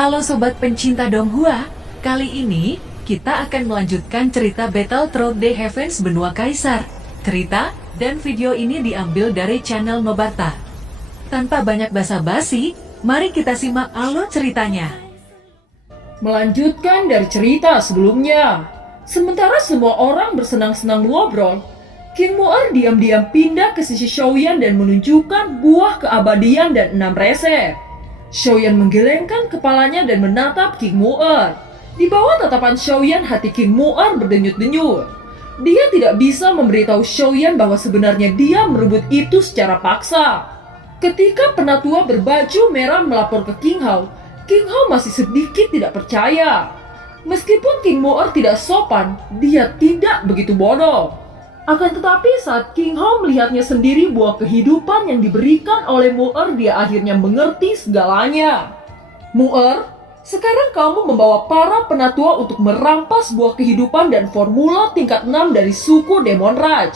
Halo sobat pencinta Donghua, kali ini kita akan melanjutkan cerita Battle Through the Heavens Benua Kaisar. Cerita dan video ini diambil dari channel Nobarta. Tanpa banyak basa-basi, mari kita simak alur ceritanya. Melanjutkan dari cerita sebelumnya, sementara semua orang bersenang-senang mengobrol, King Mu'er diam-diam pindah ke sisi Xiaoyan dan menunjukkan buah keabadian dan 6 resep. Xiaoyan menggelengkan kepalanya dan menatap King Mu'er. Di bawah tatapan Xiaoyan, hati King Mu'er berdenyut-denyut. Dia tidak bisa memberitahu Xiaoyan bahwa sebenarnya dia merebut itu secara paksa. Ketika penatua berbaju merah melapor ke King Hao masih sedikit tidak percaya. Meskipun King Mu'er tidak sopan, dia tidak begitu bodoh. Akan tetapi saat King Hao melihatnya sendiri buah kehidupan yang diberikan oleh Mu'er, dia akhirnya mengerti segalanya. Mu'er, sekarang kamu membawa para penatua untuk merampas buah kehidupan dan formula tingkat 6 dari suku Demon Raj.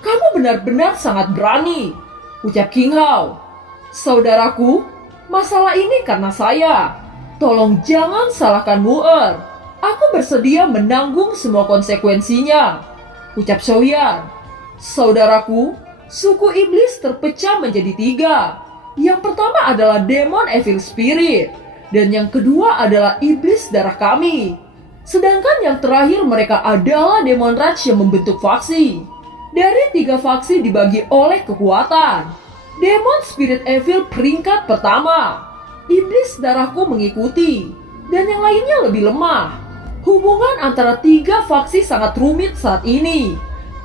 Kamu benar-benar sangat berani, ucap King Hao. Saudaraku, masalah ini karena saya. Tolong jangan salahkan Mu'er. Aku bersedia menanggung semua konsekuensinya, ucap Xiaoyan. Saudaraku, suku iblis terpecah menjadi 3. Yang pertama adalah Demon Evil Spirit, dan yang kedua adalah iblis darah kami. Sedangkan yang terakhir mereka adalah Demon Raj yang membentuk faksi. Dari 3 faksi dibagi oleh kekuatan. Demon Spirit Evil peringkat pertama. Iblis darahku mengikuti, dan yang lainnya lebih lemah. Hubungan antara 3 faksi sangat rumit saat ini.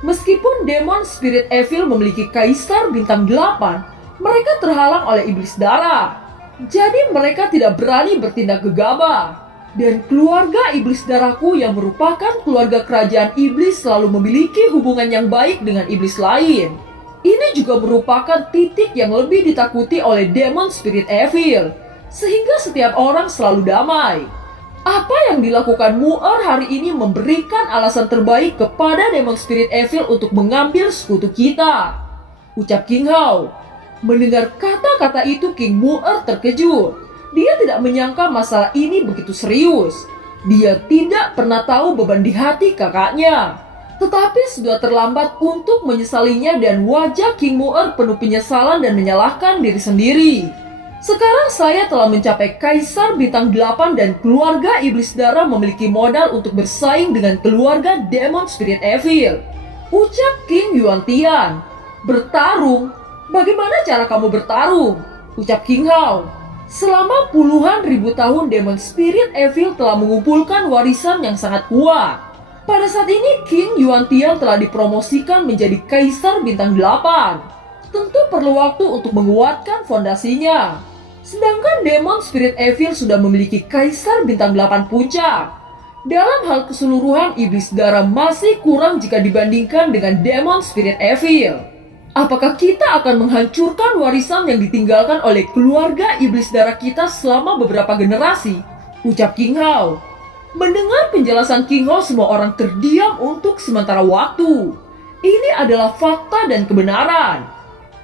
Meskipun Demon Spirit Evil memiliki Kaisar bintang 8, mereka terhalang oleh iblis darah. Jadi mereka tidak berani bertindak gegabah. Dan keluarga iblis darahku yang merupakan keluarga kerajaan iblis selalu memiliki hubungan yang baik dengan iblis lain. Ini juga merupakan titik yang lebih ditakuti oleh Demon Spirit Evil, sehingga setiap orang selalu damai. Apa yang dilakukan Mu'er hari ini memberikan alasan terbaik kepada Demon Spirit Evil untuk mengambil sekutu kita, ucap King Hao. Mendengar kata-kata itu, King Mu'er terkejut. Dia tidak menyangka masalah ini begitu serius. Dia tidak pernah tahu beban di hati kakaknya. Tetapi sudah terlambat untuk menyesalinya dan wajah King Mu'er penuh penyesalan dan menyalahkan diri sendiri. Sekarang saya telah mencapai Kaisar bintang 8 dan keluarga iblis darah memiliki modal untuk bersaing dengan keluarga Demon Spirit Evil, ucap King Yuantian. Bertarung? Bagaimana cara kamu bertarung? Ucap King Hao. Selama puluhan ribu tahun Demon Spirit Evil telah mengumpulkan warisan yang sangat kuat. Pada saat ini King Yuantian telah dipromosikan menjadi Kaisar bintang 8. Tentu perlu waktu untuk menguatkan fondasinya. Sedangkan Demon Spirit Evil sudah memiliki Kaisar bintang 8 puncak. Dalam hal keseluruhan, iblis darah masih kurang jika dibandingkan dengan Demon Spirit Evil. Apakah kita akan menghancurkan warisan yang ditinggalkan oleh keluarga iblis darah kita selama beberapa generasi? Ucap King Hao. Mendengar penjelasan King Hao, semua orang terdiam untuk sementara waktu. Ini adalah fakta dan kebenaran.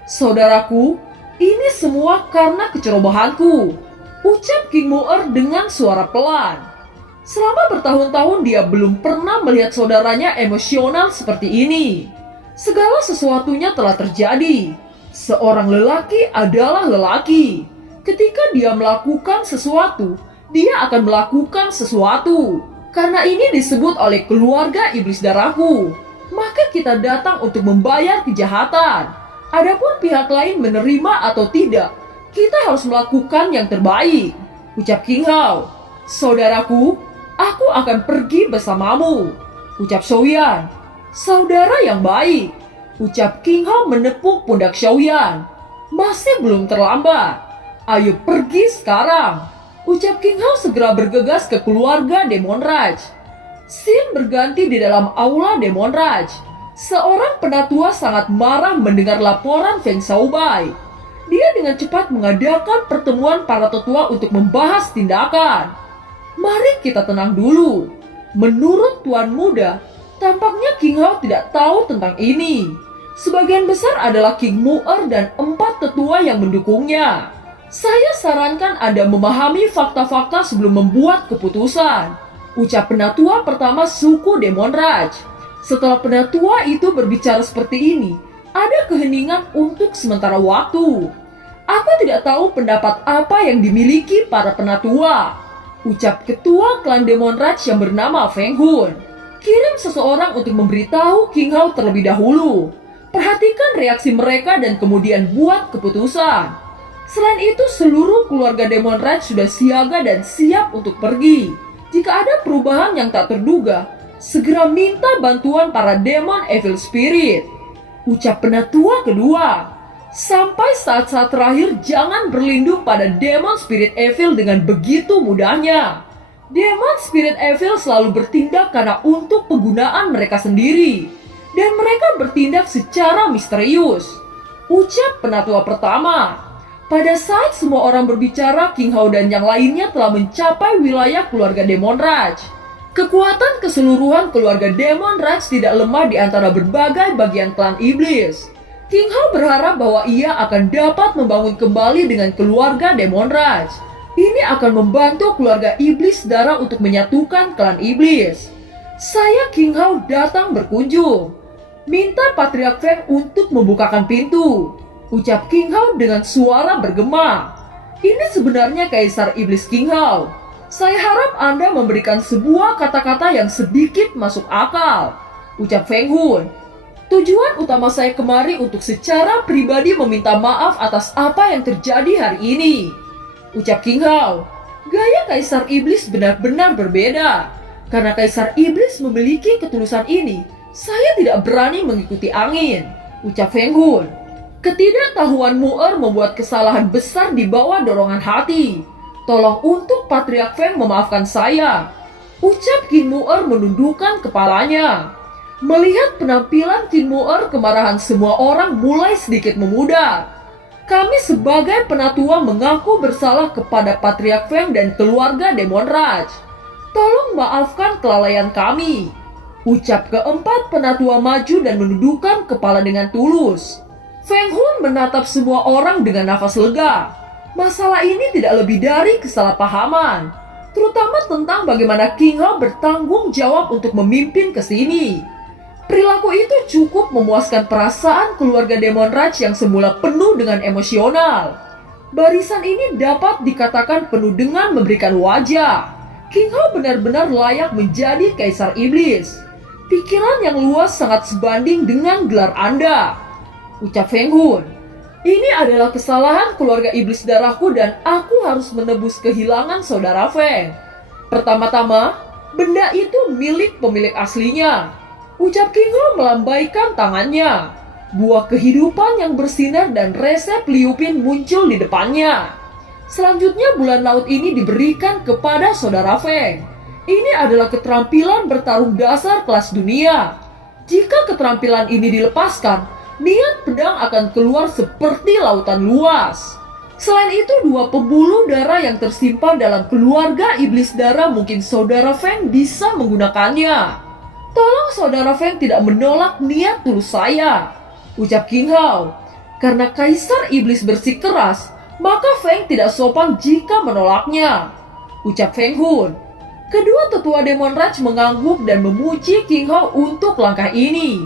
Saudaraku, ini semua karena kecerobohanku, ucap King Mu'er dengan suara pelan. Selama bertahun-tahun dia belum pernah melihat saudaranya emosional seperti ini. Segala sesuatunya telah terjadi. Seorang lelaki adalah lelaki. Ketika dia melakukan sesuatu, dia akan melakukan sesuatu. Karena ini disebut oleh keluarga iblis darahku, maka kita datang untuk membayar kejahatan. Adapun pihak lain menerima atau tidak, kita harus melakukan yang terbaik, ucap King Hao. Saudaraku, aku akan pergi bersamamu, ucap Xiaoyan. Saudara yang baik, ucap King Hao menepuk pundak Xiaoyan. Masih belum terlambat. Ayo pergi sekarang, ucap King Hao segera bergegas ke keluarga Demon Raj. Scene berganti di dalam aula Demon Raj. Seorang penatua sangat marah mendengar laporan Feng Xiaobai. Dia dengan cepat mengadakan pertemuan para tetua untuk membahas tindakan. Mari kita tenang dulu. Menurut Tuan Muda, tampaknya King Hao tidak tahu tentang ini. Sebagian besar adalah King Mu'er dan 4 tetua yang mendukungnya. Saya sarankan Anda memahami fakta-fakta sebelum membuat keputusan, ucap penatua pertama suku Demon Raj. Setelah penatua itu berbicara seperti ini, ada keheningan untuk sementara waktu. Aku tidak tahu pendapat apa yang dimiliki para penatua, ucap ketua klan Demon Raj yang bernama Feng Hun. Kirim seseorang untuk memberitahu King Hao terlebih dahulu. Perhatikan reaksi mereka dan kemudian buat keputusan. Selain itu, seluruh keluarga Demon Raj sudah siaga dan siap untuk pergi. Jika ada perubahan yang tak terduga, segera minta bantuan para Demon Evil Spirit, ucap penatua kedua. Sampai saat-saat terakhir, jangan berlindung pada Demon Spirit Evil dengan begitu mudahnya. Demon Spirit Evil selalu bertindak karena untuk penggunaan mereka sendiri, dan mereka bertindak secara misterius, ucap penatua pertama. Pada saat semua orang berbicara, King Hao dan yang lainnya telah mencapai wilayah keluarga Demon Raj. Kekuatan keseluruhan keluarga Demon Raj tidak lemah di antara berbagai bagian klan iblis. King Hao berharap bahwa ia akan dapat membangun kembali dengan keluarga Demon Raj. Ini akan membantu keluarga iblis darah untuk menyatukan klan iblis. Saya King Hao datang berkunjung. Minta Patriark Feng untuk membukakan pintu, ucap King Hao dengan suara bergema. Ini sebenarnya Kaisar Iblis King Hao. Saya harap Anda memberikan sebuah kata-kata yang sedikit masuk akal, ucap Feng Hun. Tujuan utama saya kemari untuk secara pribadi meminta maaf atas apa yang terjadi hari ini, ucap King Hao. Gaya Kaisar Iblis benar-benar berbeda. Karena Kaisar Iblis memiliki ketulusan ini, saya tidak berani mengikuti angin, ucap Feng Hun. Ketidaktahuan Mu'er membuat kesalahan besar di bawah dorongan hati. Tolong untuk Patriark Feng memaafkan saya, ucap Qin Mu'er menundukkan kepalanya. Melihat penampilan Qin Mu'er, kemarahan semua orang mulai sedikit memudar. Kami sebagai penatua mengaku bersalah kepada Patriark Feng dan keluarga Demon Raj. Tolong maafkan kelalaian kami, ucap keempat penatua maju dan menundukkan kepala dengan tulus. Feng Hun menatap semua orang dengan nafas lega. Masalah ini tidak lebih dari kesalahpahaman, terutama tentang bagaimana King Hao bertanggung jawab untuk memimpin ke sini. Perilaku itu cukup memuaskan perasaan keluarga Demon Raj yang semula penuh dengan emosional. Barisan ini dapat dikatakan penuh dengan memberikan wajah. King Hao benar-benar layak menjadi Kaisar Iblis. Pikiran yang luas sangat sebanding dengan gelar Anda, ucap Feng Hun. Ini adalah kesalahan keluarga iblis darahku dan aku harus menebus kehilangan saudara Feng. Pertama-tama, benda itu milik pemilik aslinya, ucap King Hao melambaikan tangannya. Buah kehidupan yang bersinar dan resep Liupin muncul di depannya. Selanjutnya bulan laut ini diberikan kepada saudara Feng. Ini adalah keterampilan bertarung dasar kelas dunia. Jika keterampilan ini dilepaskan, niat pedang akan keluar seperti lautan luas. Selain itu, dua pembuluh darah yang tersimpan dalam keluarga iblis darah mungkin saudara Feng bisa menggunakannya. Tolong saudara Feng tidak menolak niat tulus saya, ucap King Hao. Karena Kaisar Iblis bersikeras, maka Feng tidak sopan jika menolaknya, ucap Feng Hun. Kedua tetua Demon Raj mengangguk dan memuji King Hao untuk langkah ini.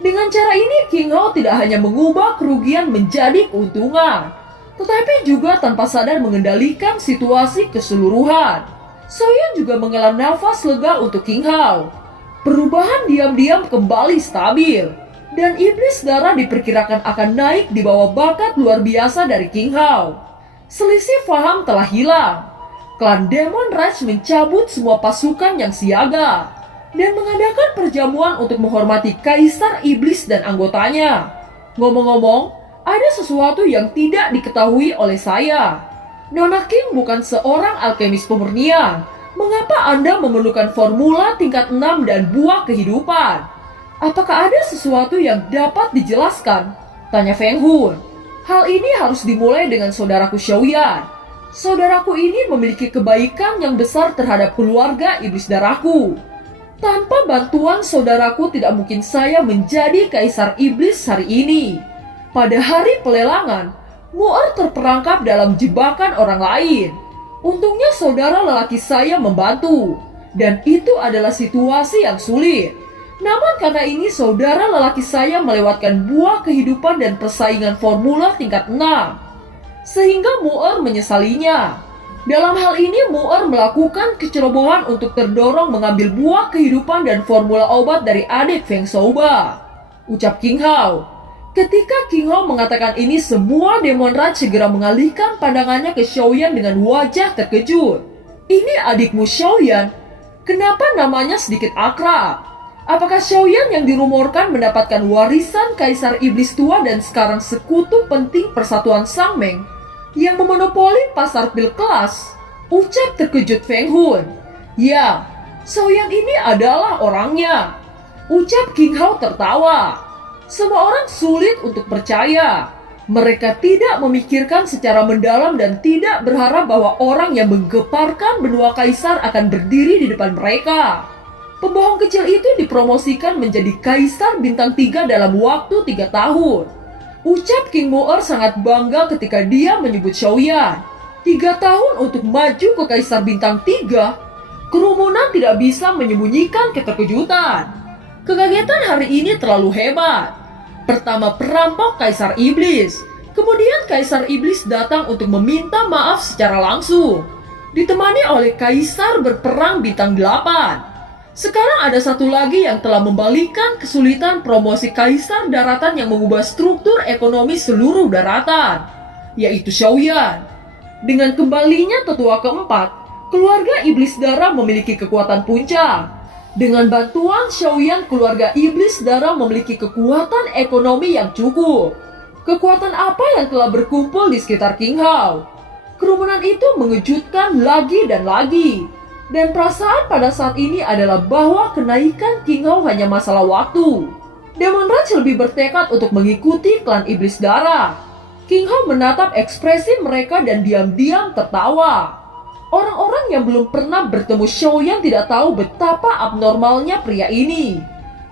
Dengan cara ini, King Hao tidak hanya mengubah kerugian menjadi keuntungan, tetapi juga tanpa sadar mengendalikan situasi keseluruhan. Soyan juga menghela nafas lega untuk King Hao. Perubahan diam-diam kembali stabil, dan iblis darah diperkirakan akan naik di bawah bakat luar biasa dari King Hao. Selisih faham telah hilang. Klan Demon Raj mencabut semua pasukan yang siaga dan mengadakan perjamuan untuk menghormati Kaisar Iblis dan anggotanya. Ngomong-ngomong, ada sesuatu yang tidak diketahui oleh saya. Nona King bukan seorang alkemis pemurnian. Mengapa Anda memerlukan formula tingkat 6 dan buah kehidupan? Apakah ada sesuatu yang dapat dijelaskan? Tanya Feng Hun. Hal ini harus dimulai dengan saudaraku Xiaoyan. Saudaraku ini memiliki kebaikan yang besar terhadap keluarga iblis darahku. Tanpa bantuan saudaraku tidak mungkin saya menjadi Kaisar Iblis hari ini. Pada hari pelelangan, Mu'er terperangkap dalam jebakan orang lain. Untungnya saudara lelaki saya membantu, dan itu adalah situasi yang sulit. Namun karena ini saudara lelaki saya melewatkan buah kehidupan dan persaingan formula tingkat 6. Sehingga Mu'er menyesalinya. Dalam hal ini Mu'er melakukan kecerobohan untuk terdorong mengambil buah kehidupan dan formula obat dari adik Feng Shouba. Ucap King Hao. Ketika King Hao mengatakan ini, semua Demon Raj segera mengalihkan pandangannya ke Xiaoyan dengan wajah terkejut. Ini adikmu Xiaoyan? Kenapa namanya sedikit akrab? Apakah Xiaoyan yang dirumorkan mendapatkan warisan Kaisar Iblis Tua dan sekarang sekutu penting Persatuan Sangmeng yang memonopoli pasar pil kelas? Ucap terkejut Feng Hun. Ya, Xiaoyan ini adalah orangnya. Ucap King Hao tertawa. Semua orang sulit untuk percaya. Mereka tidak memikirkan secara mendalam dan tidak berharap bahwa orang yang menggeparkan benua kaisar akan berdiri di depan mereka. Pembohong kecil itu dipromosikan menjadi Kaisar Bintang 3 dalam waktu 3 tahun. Ucap King Mu'er sangat bangga ketika dia menyebut Xiaoyan. 3 tahun untuk maju ke Kaisar Bintang 3. Kerumunan tidak bisa menyembunyikan keterkejutan. Kekagetan hari ini terlalu hebat. Pertama perampok Kaisar Iblis. Kemudian Kaisar Iblis datang untuk meminta maaf secara langsung. Ditemani oleh Kaisar berperang Bintang 8. Sekarang ada satu lagi yang telah membalikkan kesulitan promosi Kaisar Daratan yang mengubah struktur ekonomi seluruh daratan, yaitu Xiaoyan. Dengan kembalinya tetua keempat, keluarga Iblis Darah memiliki kekuatan puncak. Dengan bantuan Xiaoyan, keluarga Iblis Darah memiliki kekuatan ekonomi yang cukup. Kekuatan apa yang telah berkumpul di sekitar King Hao? Kerumunan itu mengejutkan lagi dan lagi. Dan perasaan pada saat ini adalah bahwa kenaikan King Hao hanya masalah waktu. Demon Raj lebih bertekad untuk mengikuti klan Iblis Darah. King Hao menatap ekspresi mereka dan diam-diam tertawa. Orang-orang yang belum pernah bertemu Xiaoyan tidak tahu betapa abnormalnya pria ini.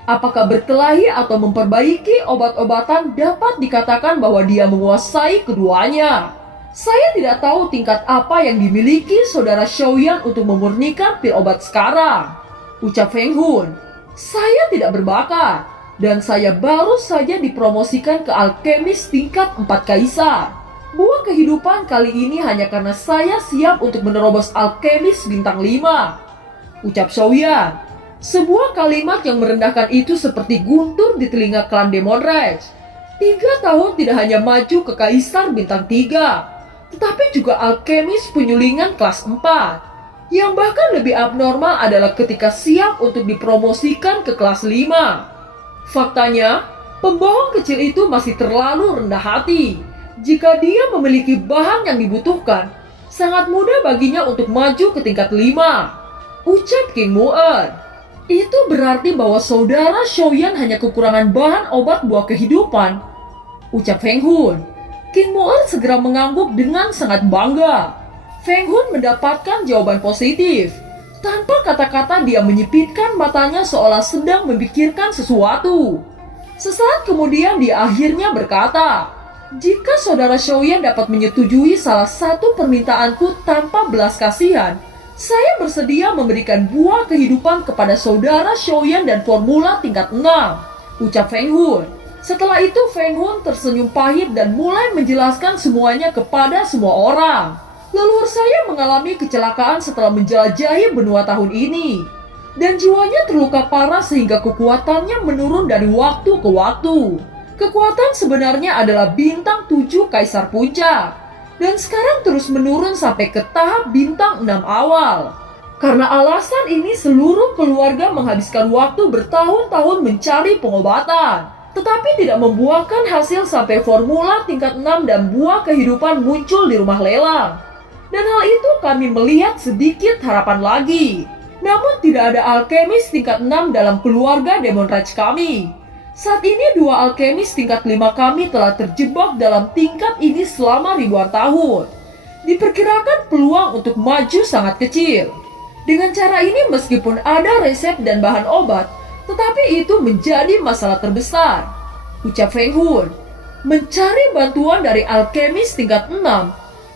Apakah berkelahi atau memperbaiki obat-obatan dapat dikatakan bahwa dia menguasai keduanya. Saya tidak tahu tingkat apa yang dimiliki saudara Xiaoyan untuk memurnikan pil obat sekarang. Ucap Feng Hun. Saya tidak berbakat, dan saya baru saja dipromosikan ke alkemis tingkat 4 kaisar. Buah kehidupan kali ini hanya karena saya siap untuk menerobos alkemis bintang 5. Ucap Xiaoyan. Sebuah kalimat yang merendahkan itu seperti guntur di telinga klan Demon Raj. 3 tahun tidak hanya maju ke kaisar bintang 3. Tetapi juga alkemis penyulingan kelas 4. Yang bahkan lebih abnormal adalah ketika siap untuk dipromosikan ke kelas 5. Faktanya, pembohong kecil itu masih terlalu rendah hati. Jika dia memiliki bahan yang dibutuhkan, sangat mudah baginya untuk maju ke tingkat 5. Ucap King Mu'er. Itu berarti bahwa saudara Xiaoyan hanya kekurangan bahan obat buah kehidupan. Ucap Feng Hun. King Mu'er segera mengangguk dengan sangat bangga. Feng Hun mendapatkan jawaban positif. Tanpa kata-kata dia menyipitkan matanya seolah sedang memikirkan sesuatu. Sesaat kemudian dia akhirnya berkata, jika saudara Xiaoyan dapat menyetujui salah satu permintaanku tanpa belas kasihan, saya bersedia memberikan buah kehidupan kepada saudara Xiaoyan dan formula tingkat 6. Ucap Feng Hun. Setelah itu Feng Hun tersenyum pahit dan mulai menjelaskan semuanya kepada semua orang. Leluhur saya mengalami kecelakaan setelah menjelajahi benua tahun ini. Dan jiwanya terluka parah sehingga kekuatannya menurun dari waktu ke waktu. Kekuatan sebenarnya adalah bintang 7 Kaisar Puncak. Dan sekarang terus menurun sampai ke tahap bintang 6 awal. Karena alasan ini seluruh keluarga menghabiskan waktu bertahun-tahun mencari pengobatan. Tetapi tidak membuahkan hasil sampai formula tingkat 6 dan buah kehidupan muncul di rumah lelang. Dan hal itu kami melihat sedikit harapan lagi. Namun tidak ada alkemis tingkat 6 dalam keluarga Demon Raj kami. Saat ini 2 alkemis tingkat 5 kami telah terjebak dalam tingkat ini selama ribuan tahun. Diperkirakan peluang untuk maju sangat kecil. Dengan cara ini meskipun ada resep dan bahan obat, tetapi itu menjadi masalah terbesar. Ucap Feng Hun. mencari bantuan dari alkemis tingkat 6.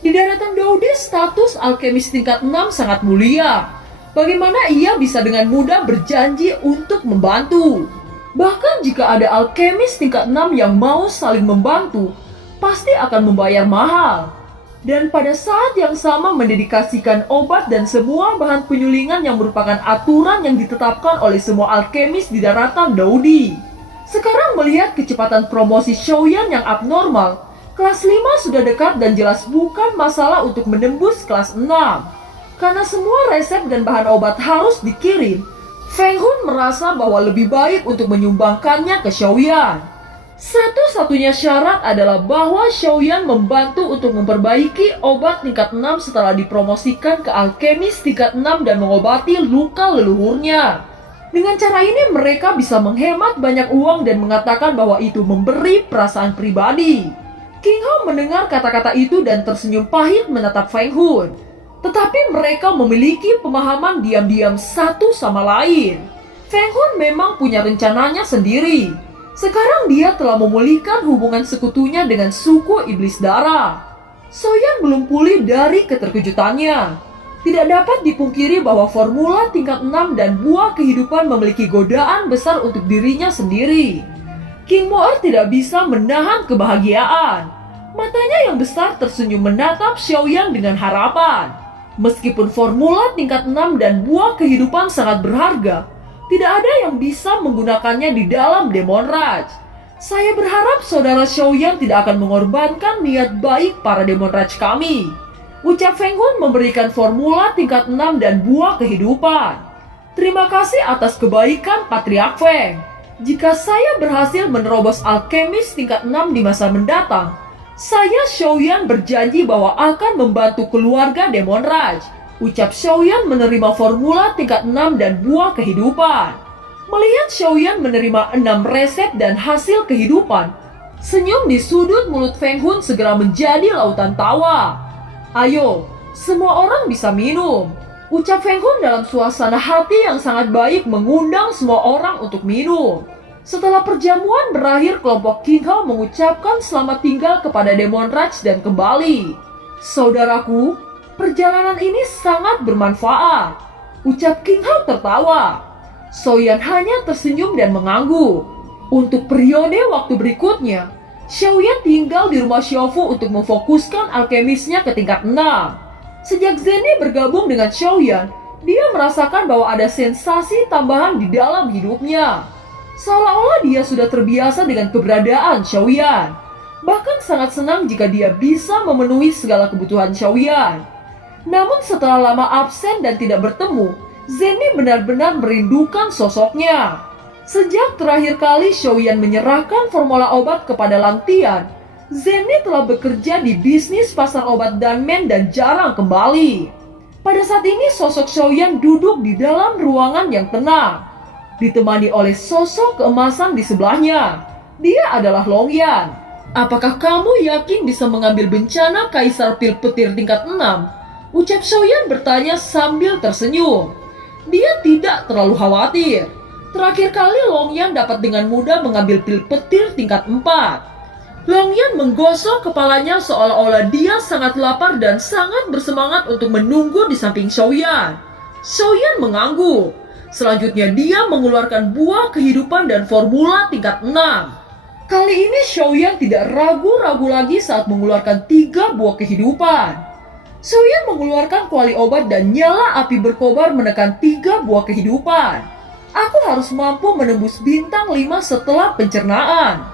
Di daratan Daudi, status alkemis tingkat 6 sangat mulia. Bagaimana ia bisa dengan mudah berjanji untuk membantu? Bahkan jika ada alkemis tingkat 6 yang mau saling membantu, pasti akan membayar mahal. Dan pada saat yang sama mendedikasikan obat dan semua bahan penyulingan yang merupakan aturan yang ditetapkan oleh semua alkemis di daratan Daudi. Sekarang melihat kecepatan promosi Xiaoyan yang abnormal, kelas 5 sudah dekat dan jelas bukan masalah untuk menembus kelas 6. Karena semua resep dan bahan obat harus dikirim, Feng Hun merasa bahwa lebih baik untuk menyumbangkannya ke Xiaoyan. Satu-satunya syarat adalah bahwa Xiaoyan membantu untuk memperbaiki obat tingkat 6 setelah dipromosikan ke alkemis tingkat 6 dan mengobati luka leluhurnya. Dengan cara ini mereka bisa menghemat banyak uang dan mengatakan bahwa itu memberi perasaan pribadi. King Hao mendengar kata-kata itu dan tersenyum pahit menatap Feng Hun. Tetapi mereka memiliki pemahaman diam-diam satu sama lain. Feng Hun memang punya rencananya sendiri. Sekarang dia telah memulihkan hubungan sekutunya dengan suku iblis darah. Xiaoyan belum pulih dari keterkejutannya. Tidak dapat dipungkiri bahwa formula tingkat 6 dan buah kehidupan memiliki godaan besar untuk dirinya sendiri. King Moer tidak bisa menahan kebahagiaan. Matanya yang besar tersenyum menatap Xiaoyan dengan harapan. Meskipun formula tingkat 6 dan buah kehidupan sangat berharga, tidak ada yang bisa menggunakannya di dalam Demon Raj. Saya berharap saudara Xiaoyan tidak akan mengorbankan niat baik para Demon Raj kami. Ucap Feng Hun memberikan formula tingkat 6 dan buah kehidupan. Terima kasih atas kebaikan Patriark Feng. Jika saya berhasil menerobos alkemis tingkat 6 di masa mendatang, saya Xiaoyan berjanji bahwa akan membantu keluarga Demon Raj. Ucap Xiaoyan menerima formula tingkat 6 dan buah kehidupan. Melihat Xiaoyan menerima 6 resep dan hasil kehidupan, senyum di sudut mulut Feng Hun segera menjadi lautan tawa. Ayo, semua orang bisa minum. Ucap Feng Hun dalam suasana hati yang sangat baik mengundang semua orang untuk minum. Setelah perjamuan berakhir, kelompok King Hao mengucapkan selamat tinggal kepada Demon Raj dan kembali. Saudaraku, perjalanan ini sangat bermanfaat. Ucap King Hao tertawa. Xiaoyan hanya tersenyum dan mengangguk. Untuk periode waktu berikutnya, Xiaoyan tinggal di rumah Xiaofu untuk memfokuskan alkemisnya ke tingkat 6. Sejak Zhenny bergabung dengan Xiaoyan, dia merasakan bahwa ada sensasi tambahan di dalam hidupnya. Seolah-olah dia sudah terbiasa dengan keberadaan Xiaoyan. Bahkan sangat senang jika dia bisa memenuhi segala kebutuhan Xiaoyan. Namun setelah lama absen dan tidak bertemu, Zhenny benar-benar merindukan sosoknya. Sejak terakhir kali Xiaoyan menyerahkan formula obat kepada Lantian, Zhenny telah bekerja di bisnis pasar obat Danmen dan jarang kembali. Pada saat ini sosok Xiaoyan duduk di dalam ruangan yang tenang, ditemani oleh sosok keemasan di sebelahnya. Dia adalah Longyan. Apakah kamu yakin bisa mengambil bencana Kaisar Pil Petir tingkat 6? Ucap Xiaoyan bertanya sambil tersenyum. Dia tidak terlalu khawatir. Terakhir kali Longyan dapat dengan mudah mengambil pil petir tingkat 4. Longyan menggosok kepalanya seolah-olah dia sangat lapar dan sangat bersemangat untuk menunggu di samping Xiaoyan. Xiaoyan mengangguk. Selanjutnya dia mengeluarkan buah kehidupan dan formula tingkat 6. Kali ini Xiaoyan tidak ragu-ragu lagi saat mengeluarkan 3 buah kehidupan. Xiaoyan mengeluarkan kuali obat dan nyala api berkobar menekan 3 buah kehidupan. Aku harus mampu menembus bintang 5 setelah pencernaan,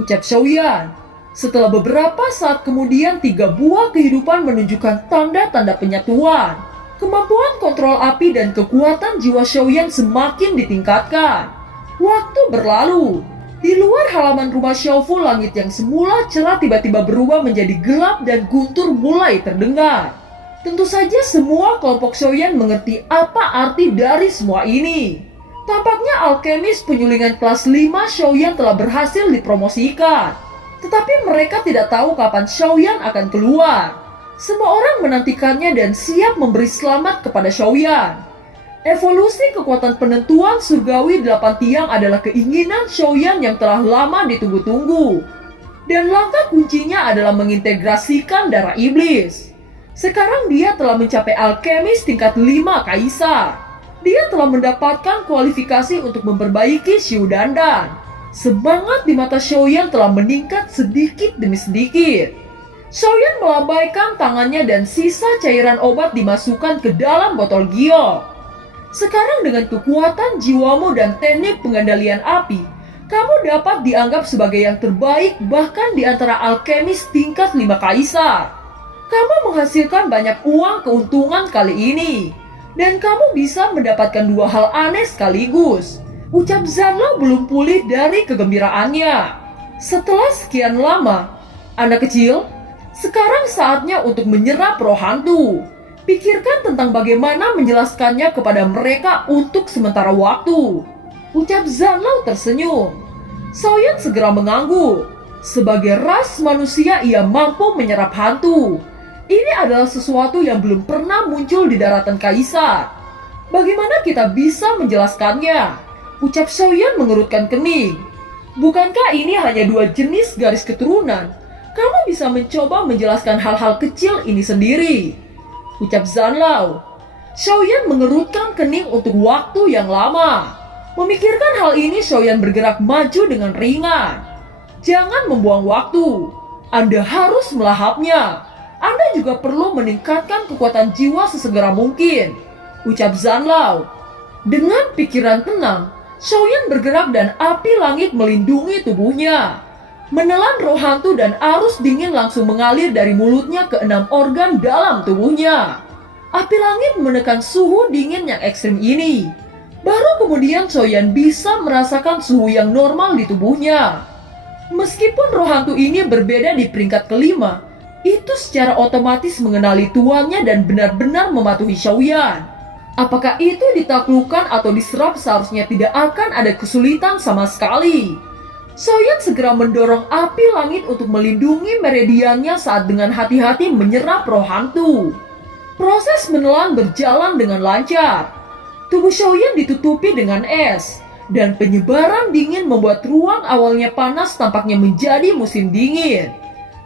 ucap Xiaoyan. Setelah beberapa saat kemudian 3 buah kehidupan menunjukkan tanda-tanda penyatuan. Kemampuan kontrol api dan kekuatan jiwa Xiaoyan semakin ditingkatkan. Waktu berlalu. Di luar halaman rumah Xiaofu, langit yang semula cerah tiba-tiba berubah menjadi gelap dan guntur mulai terdengar. Tentu saja semua kelompok Xiaoyan mengerti apa arti dari semua ini. Tampaknya alkemis penyulingan kelas 5 Xiaoyan telah berhasil dipromosikan. Tetapi mereka tidak tahu kapan Xiaoyan akan keluar. Semua orang menantikannya dan siap memberi selamat kepada Xiaoyan. Evolusi kekuatan penentuan surgawi 8 tiang adalah keinginan Xiaoyan yang telah lama ditunggu-tunggu. Dan langkah kuncinya adalah mengintegrasikan darah iblis. Sekarang dia telah mencapai alkemis tingkat 5 kaisar. Dia telah mendapatkan kualifikasi untuk memperbaiki Shu Dandan. Semangat di mata Xiaoyan telah meningkat sedikit demi sedikit. Xiaoyan melambaikan tangannya dan sisa cairan obat dimasukkan ke dalam botol giok. Sekarang dengan kekuatan jiwamu dan teknik pengendalian api, kamu dapat dianggap sebagai yang terbaik bahkan di antara alkemis tingkat 5 kaisar. Kamu menghasilkan banyak uang keuntungan kali ini. Dan kamu bisa mendapatkan dua hal aneh sekaligus. Ucap Zanlao belum pulih dari kegembiraannya. Setelah sekian lama, anak kecil, sekarang saatnya untuk menyerap roh hantu. Pikirkan tentang bagaimana menjelaskannya kepada mereka untuk sementara waktu. Ucap Zanlao tersenyum. Xiaoyan segera mengangguk. Sebagai ras manusia ia mampu menyerap hantu. Ini adalah sesuatu yang belum pernah muncul di daratan kaisar. Bagaimana kita bisa menjelaskannya? Ucap Xiaoyan mengerutkan kening. Bukankah ini hanya dua jenis garis keturunan? Kamu bisa mencoba menjelaskan hal-hal kecil ini sendiri. Ucap Zanlao. Xiaoyan mengerutkan kening untuk waktu yang lama. Memikirkan hal ini, Xiaoyan bergerak maju dengan ringan. Jangan membuang waktu. Anda harus melahapnya. Anda juga perlu meningkatkan kekuatan jiwa sesegera mungkin. Ucap Zanlao. Dengan pikiran tenang, Xiaoyan bergerak dan api langit melindungi tubuhnya. Menelan roh hantu dan arus dingin langsung mengalir dari mulutnya ke 6 organ dalam tubuhnya. Api langit menekan suhu dingin yang ekstrim ini. Baru kemudian Xiaoyan bisa merasakan suhu yang normal di tubuhnya. Meskipun roh hantu ini berbeda di peringkat kelima, itu secara otomatis mengenali tuannya dan benar-benar mematuhi Xiaoyan. Apakah itu ditaklukkan atau diserap seharusnya tidak akan ada kesulitan sama sekali. Xiaoyan segera mendorong api langit untuk melindungi meridiannya saat dengan hati-hati menyerap roh hantu. Proses menelan berjalan dengan lancar. Tubuh Xiaoyan ditutupi dengan es, dan penyebaran dingin membuat ruang awalnya panas tampaknya menjadi musim dingin.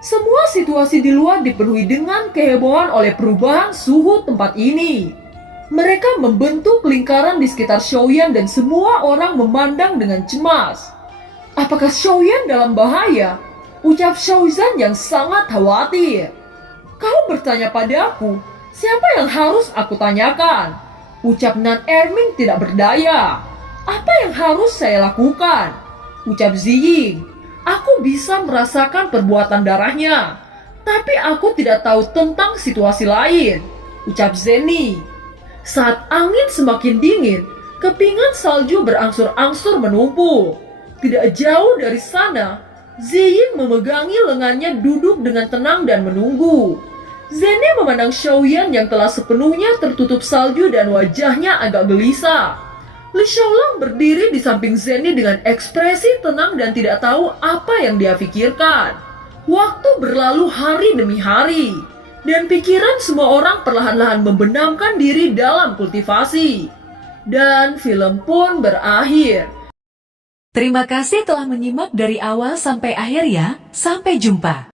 Semua situasi di luar dipenuhi dengan kehebohan oleh perubahan suhu tempat ini. Mereka membentuk lingkaran di sekitar Xiaoyan dan semua orang memandang dengan cemas. Apakah Xiaoyan dalam bahaya? Ucap Xiaozan yang sangat khawatir. Kau bertanya padaku, siapa yang harus aku tanyakan? Ucap Nan Erming tidak berdaya. Apa yang harus saya lakukan? Ucap Ziying. Aku bisa merasakan perbuatan darahnya, tapi aku tidak tahu tentang situasi lain. Ucap Zeni. Saat angin semakin dingin, kepingan salju berangsur-angsur menumpuk. Tidak jauh dari sana, Ziying memegangi lengannya duduk dengan tenang dan menunggu. Zeni memandang Xiaoyan yang telah sepenuhnya tertutup salju dan wajahnya agak gelisah. Li Xiaolong berdiri di samping Zeni dengan ekspresi tenang dan tidak tahu apa yang dia pikirkan. Waktu berlalu hari demi hari, dan pikiran semua orang perlahan-lahan membenamkan diri dalam kultivasi. Dan film pun berakhir. Terima kasih telah menyimak dari awal sampai akhir ya. Sampai jumpa.